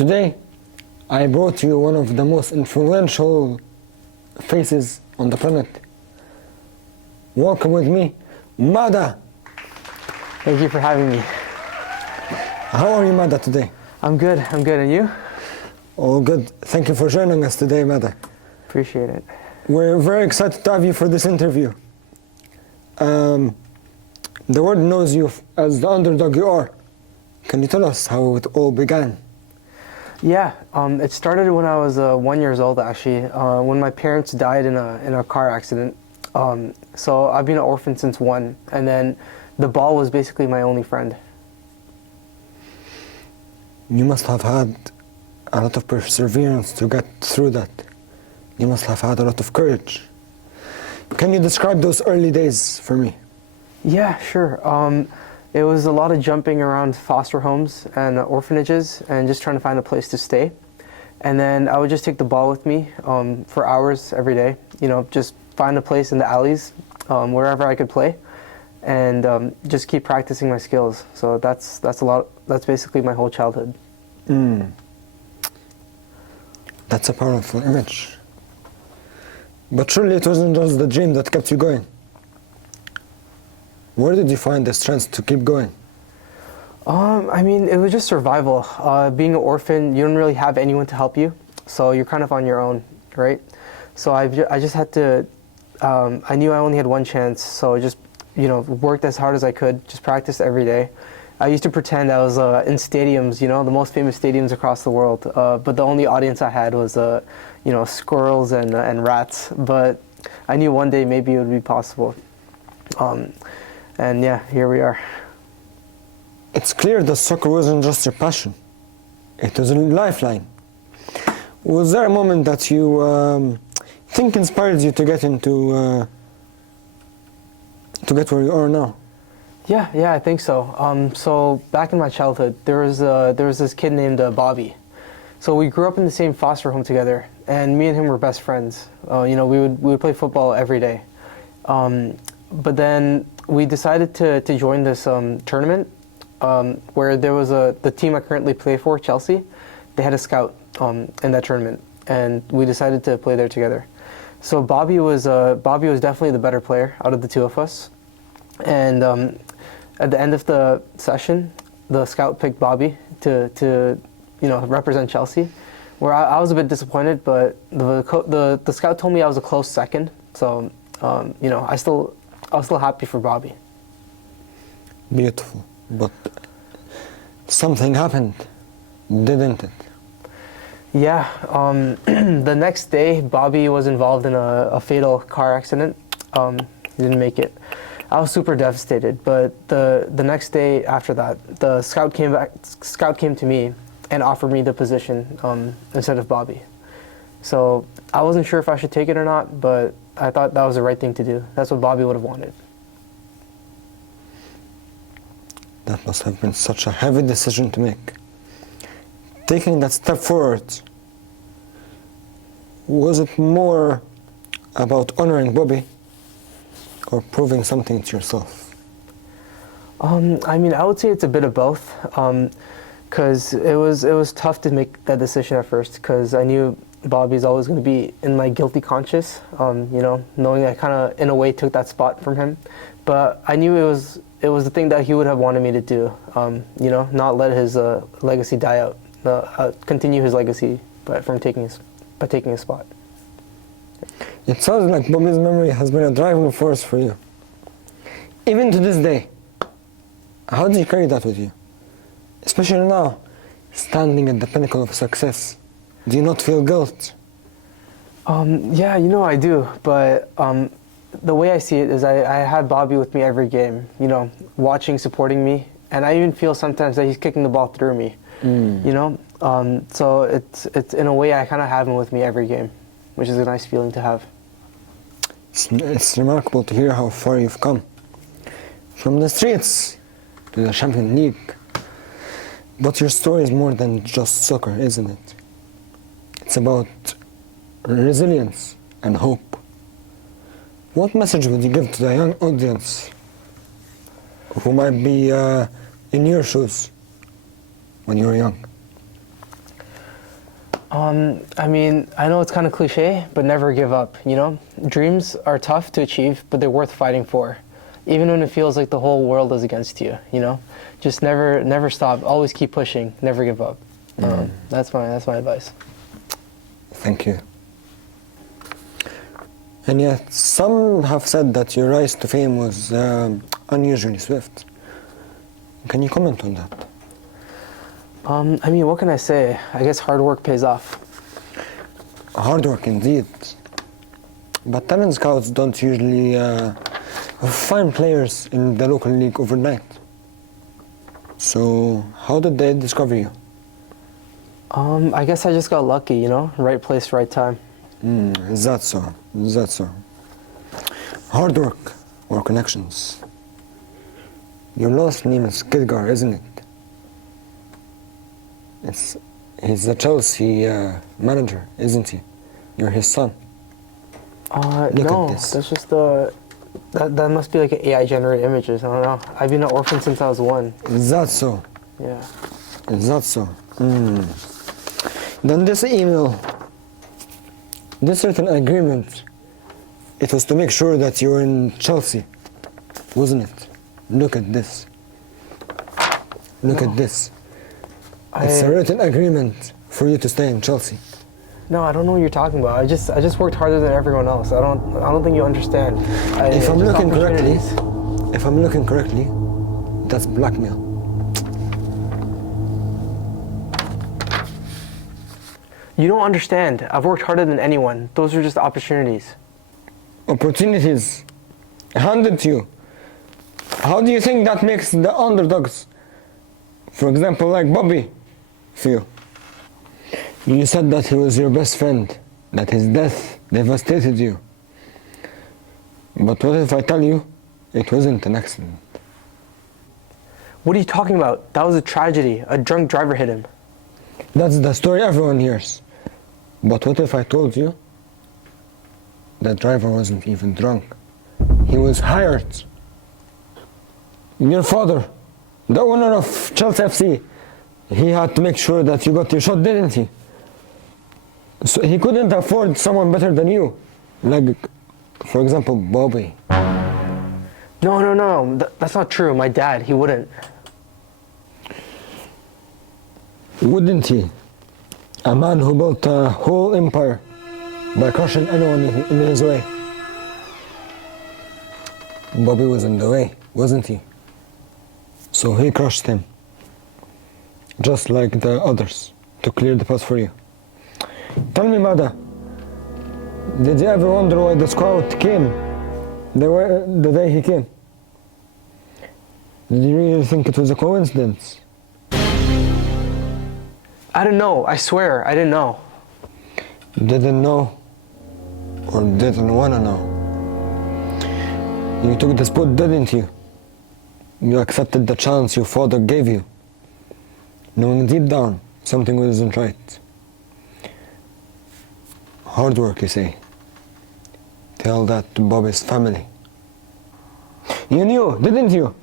Today, I brought you one of the most influential faces on the planet. Welcome with me, Mada. Thank you for having me. How are you, Mada, today? I'm good, and you? All good. Thank you for joining us today, Mada. Appreciate it. We're very excited to have you for this interview. The world knows you as the underdog you are. Can you tell us how it all began? Yeah, it started when I was 1 year old, actually, when my parents died in a car accident. So I've been an orphan since 1, and then the ball was basically my only friend. You must have had a lot of perseverance to get through that. You must have had a lot of courage. Can you describe those early days for me? Yeah, sure. It was a lot of jumping around foster homes and orphanages and just trying to find a place to stay. And then I would just take the ball with me for hours every day, just find a place in the alleys, wherever I could play, and just keep practicing my skills. So that's basically my whole childhood. That's a powerful image. But surely it wasn't just the dream that kept you going. Where did you find the strength to keep going? It was just survival. Being an orphan, you don't really have anyone to help you, so you're kind of on your own, right? So I just had to, I knew I only had one chance, so I just, worked as hard as I could, just practiced every day. I used to pretend I was in stadiums, the most famous stadiums across the world, but the only audience I had was, squirrels and rats, but I knew one day maybe it would be possible. And yeah, here we are. It's clear that soccer wasn't just your passion. It was a lifeline. Was there a moment that you think inspired you to get into, to get where you are now? Yeah, I think so. So back in my childhood, there was this kid named Bobby. So we grew up in the same foster home together, and me and him were best friends. We would play football every day. But then we decided to join this tournament where there was the team I currently play for, Chelsea. They had a scout in that tournament, and we decided to play there together. So Bobby was definitely the better player out of the two of us. And at the end of the session, the scout picked Bobby to represent Chelsea. Where I was a bit disappointed, but the scout told me I was a close second. So I was still happy for Bobby. Beautiful, but something happened, didn't it? Yeah, the next day, Bobby was involved in a fatal car accident. He didn't make it. I was super devastated, but the next day after that, the scout came to me and offered me the position instead of Bobby. So I wasn't sure if I should take it or not, but I thought that was the right thing to do. That's what Bobby would have wanted. That must have been such a heavy decision to make. Taking that step forward, was it more about honoring Bobby or proving something to yourself? I would say it's a bit of both, because it was tough to make that decision at first, because I knew Bobby's always going to be in my guilty conscience, knowing I kind of, in a way, took that spot from him. But I knew it was the thing that he would have wanted me to do, not let his legacy die out, continue his legacy by taking his spot. It sounds like Bobby's memory has been a driving force for you. Even to this day, how do you carry that with you? Especially now, standing at the pinnacle of success. Do you not feel guilt? Yeah, I do, but the way I see it is I had Bobby with me every game, watching, supporting me, and I even feel sometimes that he's kicking the ball through me, so it's in a way I kind of have him with me every game, which is a nice feeling to have. It's remarkable to hear how far you've come. From the streets to the Champions League. But your story is more than just soccer, isn't it? It's about resilience and hope. What message would you give to the young audience who might be in your shoes when you were young? I mean, I know it's kind of cliche, but never give up, you know? Dreams are tough to achieve, but they're worth fighting for. Even when it feels like the whole world is against you, you know? Just never stop. Always keep pushing. Never give up. That's my advice. Thank you. And yet, some have said that your rise to fame was unusually swift. Can you comment on that? I mean, what can I say? I guess hard work pays off. Hard work indeed. But talent scouts don't usually find players in the local league overnight. So, how did they discover you? I guess I just got lucky, you know? Right place, right time. Is that so? Is that so? Hard work or connections? Your last name is Kidgar, isn't it? He's the Chelsea manager, isn't he? You're his son. Look no, at this. that's just that must be like an AI generated images. I don't know. I've been an orphan since I was 1. Is that so? Yeah. Is that so? Then this email, this certain agreement, it was to make sure that you're in Chelsea, wasn't it? Look at this. Look at this. It's a written agreement for you to stay in Chelsea. No, I don't know what you're talking about. I just worked harder than everyone else. I don't think you understand. If I'm just looking correctly, opportunities. that's blackmail. You don't understand. I've worked harder than anyone. Those are just opportunities. Opportunities handed to you. How do you think that makes the underdogs, for example, like Bobby, feel? You said that he was your best friend, that his death devastated you. But what if I tell you it wasn't an accident? What are you talking about? That was a tragedy. A drunk driver hit him. That's the story everyone hears. But what if I told you that driver wasn't even drunk? He was hired. Your father, the owner of Chelsea FC, he had to make sure that you got your shot, didn't he? So he couldn't afford someone better than you. Like, for example, Bobby. No. That's not true. My dad, he wouldn't. Wouldn't he? A man who built a whole empire by crushing anyone in his way. Bobby was in the way, wasn't he? So he crushed him, just like the others, to clear the path for you. Tell me, Mada, did you ever wonder why the scout came the day he came? Did you really think it was a coincidence? I didn't know. I swear, I didn't know. Didn't know or didn't want to know? You took the spot, didn't you? You accepted the chance your father gave you, knowing deep down something wasn't right. Hard work, you say. Tell that to Bobby's family. You knew, didn't you?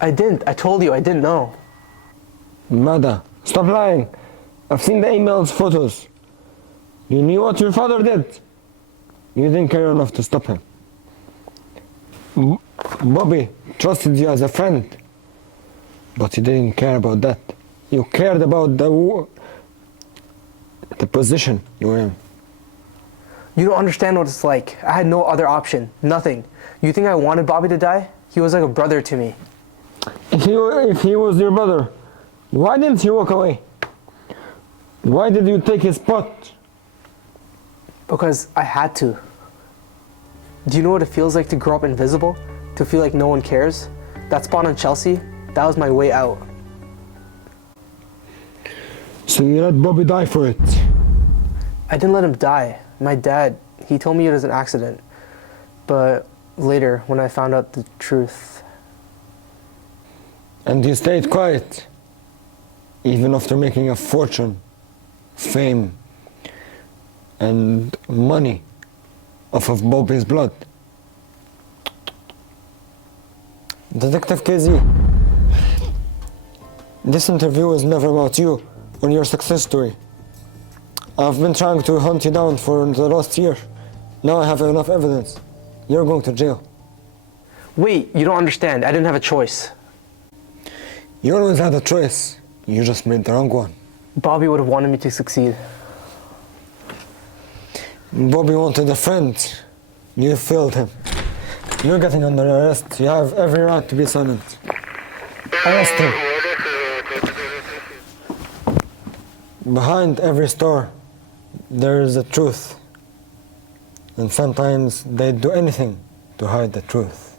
I didn't. I told you, I didn't know. Mada, stop lying. I've seen the emails, photos. You knew what your father did. You didn't care enough to stop him. Bobby trusted you as a friend, but you didn't care about that. You cared about the position you were in. You don't understand what it's like. I had no other option. Nothing. You think I wanted Bobby to die? He was like a brother to me. If he was your brother, why didn't you walk away? Why did you take his spot? Because I had to. Do you know what it feels like to grow up invisible? To feel like no one cares? That spot on Chelsea, that was my way out. So you let Bobby die for it? I didn't let him die. My dad, he told me it was an accident. But later, when I found out the truth... And you stayed quiet, even after making a fortune, fame, and money off of Bobby's blood. Detective KZ, this interview is never about you or your success story. I've been trying to hunt you down for the last year. Now I have enough evidence. You're going to jail. Wait, you don't understand. I didn't have a choice. You always had a choice. You just made the wrong one. Bobby would have wanted me to succeed. Bobby wanted a friend. You failed him. You're getting under arrest. You have every right to be silent. Arrest him. Behind every store, there is a truth. And sometimes they do anything to hide the truth.